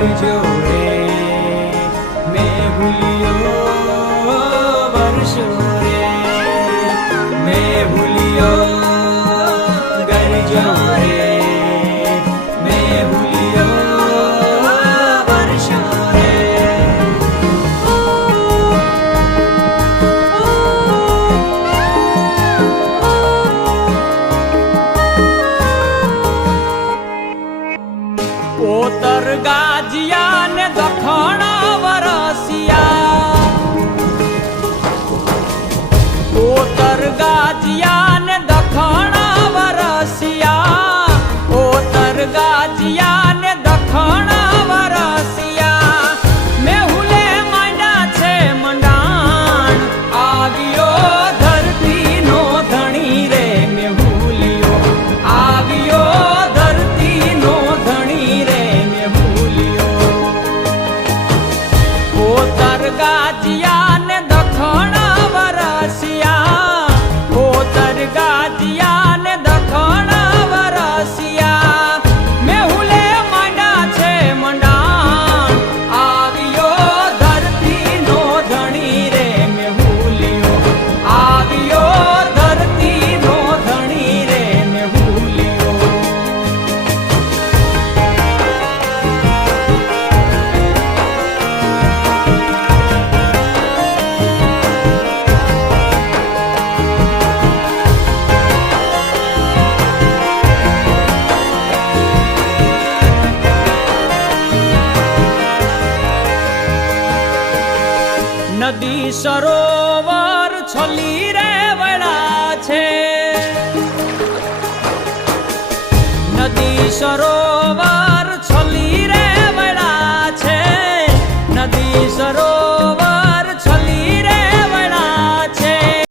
કરજો રે મેં ભૂલ્યો વર્ષો રે મેં ભૂલ્યો કરજો રે મેં ભૂલ્યો વર્ષો રે પોતર ગાજિયા ને દખણ વરસિયા પોતર ગાજિયા ને દખણ વરસિયા પોતર ગાજિયા ને દખણ વરસિયા મેહુલે માંડા છે મંડાણ આવ્યો ધરતી નો ધણી રે મેહુલિયો આવ્યો ધરતી નો ધણી રે મેહુલિયો પોતર ગાજિયા ને દખણ વરસિયા પોતર ગાજિયા ને દખણ વરસિયા મેહુલે માંડા છે મંડાણ આવ્યો ધરતી નો ધણી રે મેહુલિયો આવ્યો ધરતી નો ધણી રે મેહુલિયો નદી સરોવર છલી રે વળા છે નદી સરોવર છલી રે વળા છે નદી સરોવર